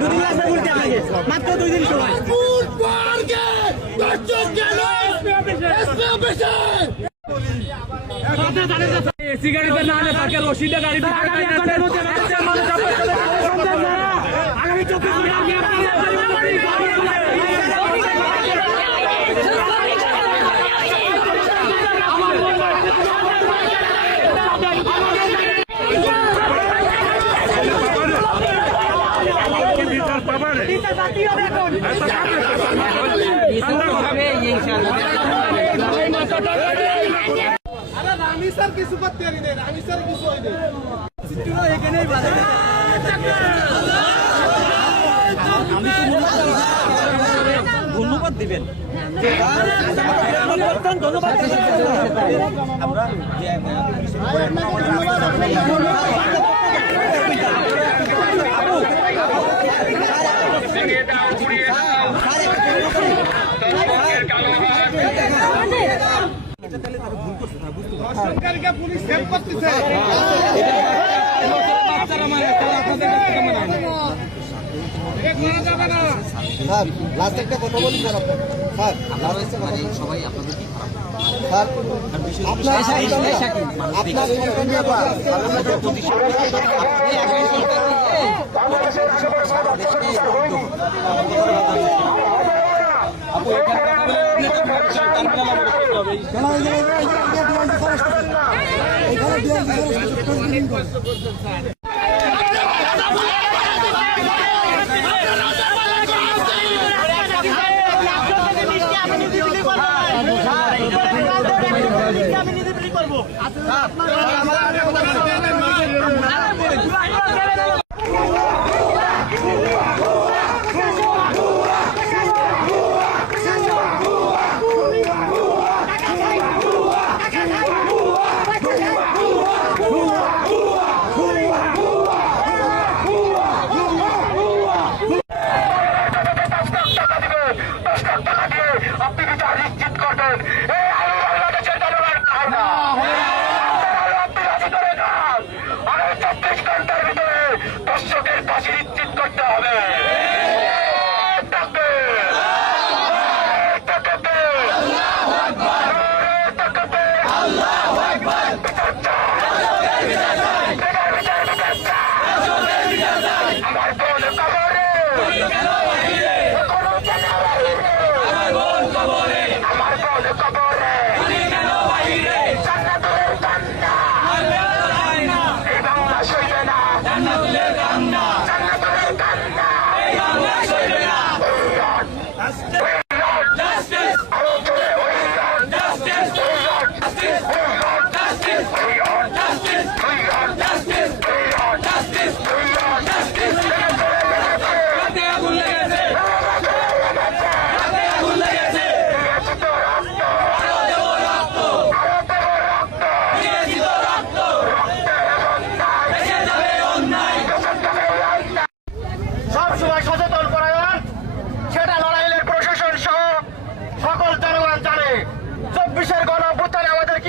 দুদিন রাস্তা ঘুরতে আপনাকে মাত্র 2 দিন সময় এসি গাড়িতে না হলে তাকে রশিদা গাড়িতে আগামী 24 আমি স্যার কিছু করতে পারি না, আমি স্যার কিছু হই নাই এখানেই ধন্যবাদ দিবেন ধন্যবাদ আমরা সরকারকে পুলিশ হেল্প করতেছে স্যার লাস্ট একটা কথা বলি স্যার সবাই আপনাদের কি খারাপ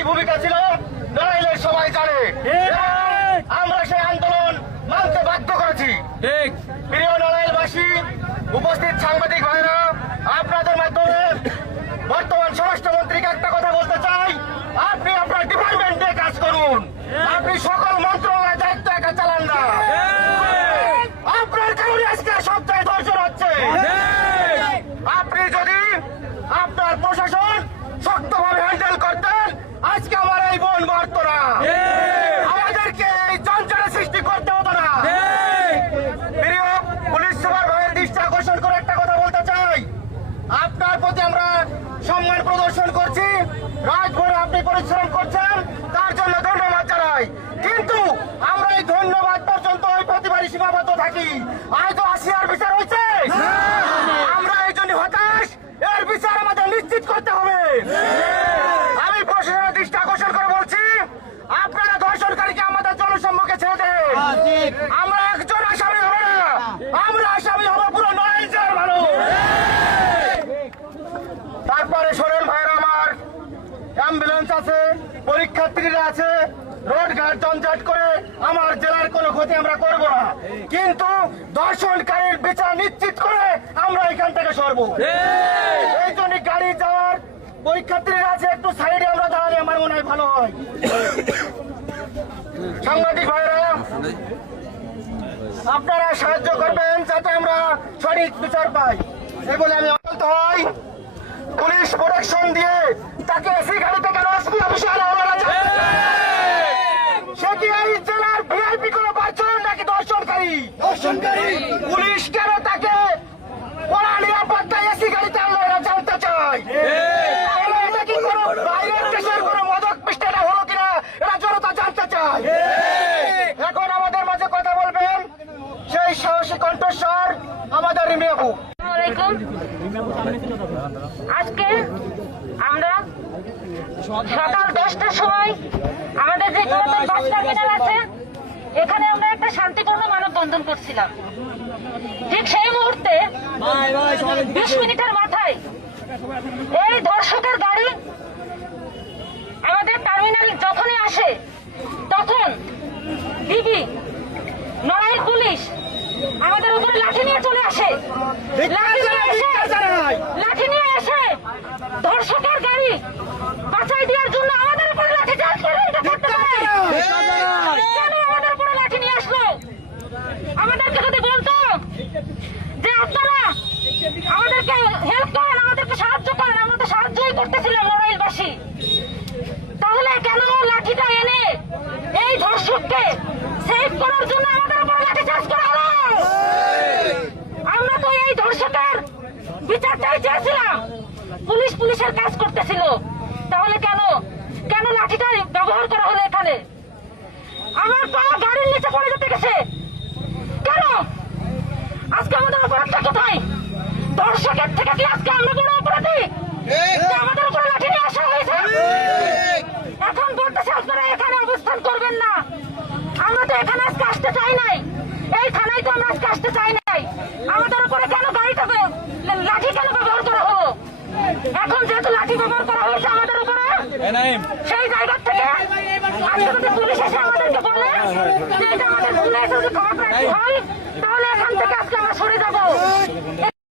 ভূমিকা ছিল নড়াইলের সবাই জানে। আমরা সেই আন্দোলন মানতে বাধ্য করেছি। প্রিয় নড়াইলবাসী, উপস্থিত সাংবাদিক ভাইরা, আপনাদের মাধ্যমে বর্তমান স্বরাষ্ট্রমন্ত্রীকে একটা কথা বলতে চাই, আপনি আপনার ডিপার্টমেন্টে কাজ করুন, আপনি সকল মন্ত্রণালয়ের দায়িত্ব একা চালান না। আপনার কারণে আজকে সব জায়গায় ধর্ষণ হচ্ছে। আপনি যদি আপনার প্রশাসন শক্তভাবে হ্যান্ডেল করতেন, আজকে আমার এই বোন মারত না, আমাদেরকে এই চঞ্চলের সৃষ্টি করতে হতো না। প্রিয় পুলিশ সুপার ভাইয়ের দৃষ্টি আকর্ষণ করে একটা কথা বলতে চাই, আপনার প্রতি আমরা সম্মান প্রদর্শন করছি, রাতভরে আপনি পরিশ্রম করছেন, তার জন্য ধন্যবাদ জানাই। কিন্তু আমরা এই ধন্যবাদ পর্যন্ত ওই প্রতিবারই সীমাবদ্ধ থাকি। আজ আসিয়ার বিচার হয়েছে, আমরা এই জন্য হতাশ, এর বিচার আমাদের নিশ্চিত করতে হবে। আমি প্রশাসনের দৃষ্টি আকর্ষণ করে বলছি, আপনারা ধর্ষণকারীকে আমাদের জনসম্মুখে ছেড়ে দেন। আমরা একজন আসামি হব না, আমরা আসামি হব পুরো নড়াইল জেলার মানুষ। তারপরে শোনেন ভাইরা আমার, অ্যাম্বুলেন্স আছে, পরীক্ষার্থীরা আছে, রোড ঘাট জঞ্জাট করে আমার জেলার কোনো ক্ষতি আমরা করব না। কিন্তু ধর্ষণকারীর বিচার নিশ্চিত করে আমরা এখান থেকে সরবো। এই জন্য গাড়ি যাওয়ার পরীক্ষার্থীরা আছে, একটু সাইডে আমরা দাঁড়ালে আমার মনে হয় ভালো হয়। সাংবাদিক ভাইরা, আপনারা সাহায্য করবেন যাতে আমরা সঠিক বিচার পাই, এই বলে আমি বলতে হয়। পুলিশ প্রোটেকশন দিয়ে তাকে এসি গাড়িতে কেন এসপি অফিসে আনা হলো না? সে কি এই জেলার ভিআইপি কোনো পার্সন নাকি দর্শনকারী? পুলিশ কেন তাকে কড়া নিরাপত্তায় এসি গাড়িতে আনলো এরা জানতে চাই। তাহলে এটা কি কোনো বাইরের দেশের কোনো মদক পিস্টেলা হলো কিনা এরা জনতা জানতে চায়। এখন আমাদের মাঝে কথা বলবেন সেই সাহসী কণ্ঠস্বর আমাদের রিমি আপু। আসসালামু আজকে আমরা সকাল 10টার সময় আমাদের যে নতুন বাস টার্মিনাল আছে এখানে আমরা একটা শান্তিপূর্ণ মানববন্ধন করছিলাম। ঠিক সেই মুহূর্তে 20 মিনিটের মাথায় এই ধর্ষকের গাড়ি আমাদের টার্মিনাল যখনই আসে তখন ডিবি নড়াইল পুলিশ আমাদের উপরে লাঠি নিয়ে চলে আসে। লাঠি নিয়ে এসে ধর্ষকের গাড়ি বাঁচাই দেওয়ার জন্য আমাদের উপরে লাঠি চার্জ করে করতে পারে। কেন আমাদের উপরে লাঠি নিয়ে আসলো? আমাদেরকে যদি বলতো যে আপনারা আমাদেরকে হেল্প করেন, আমাদেরকে সাহায্য করেন, আমরা তো সাহায্যই করতেছিলাম নড়াইলবাসী, তাহলে কেন লাঠিটা এনে এই ধর্ষককে সেভ করার জন্য আমাদের উপরে লাঠি চার্জ করা হলো? আমরা তো এই ধর্ষকের বিচারটাই চেয়েছিলাম, পুলিশের কাজ করতেছিল, তাহলে কেন লাঠিটা ব্যবহার করা হলো এখানে? আমার পা গাড়ির নিচে পড়ে যেতে গেছে কেন? আজকে আমাদের অপরাধটা কোথায়? ধর্ষকের থেকে কি আজকে আমরা বড় অপরাধী? আমাদের উপরে লাঠি নিয়ে আসা হয়েছে। এখন বলতেছে আপনারা এখানে অবস্থান করবেন না। আমরা তো এখানে আজকে আসতে চাই নাই, এই থানায় তো আমরা আজকে আসতে চাই নাই। আমাদের উপরে কেন গাড়িটা লাঠি কেন ব্যবহার করা হলো? এখন যেহেতু লাঠি ব্যবহার করা হয়েছে আমাদের উপরে, সেই জায়গা থেকে আজকে যদি পুলিশ এসে আমাদেরকে বলে যে এটা আমাদের ভুল হয়েছে, যদি ক্ষমা প্রার্থী হয় তাহলে এখান থেকে আজকে আমরা সরে যাবো।